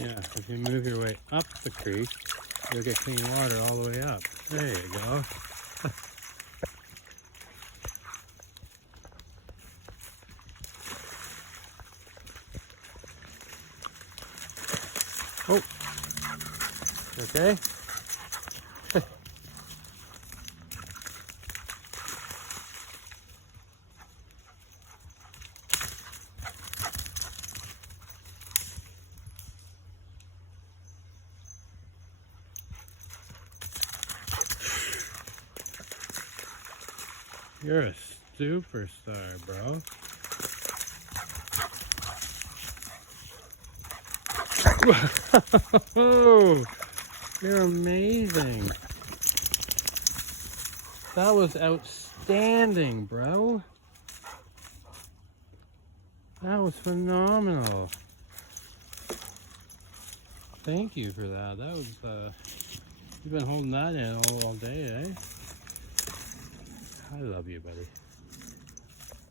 Yeah, if you move your way up the creek, you'll get clean water all the way up. There you go. Oh, okay. You're a superstar, bro. Whoa, you're amazing. That was outstanding, bro. That was phenomenal. Thank you for that. That was, you've been holding that in all day, eh? I love you, buddy.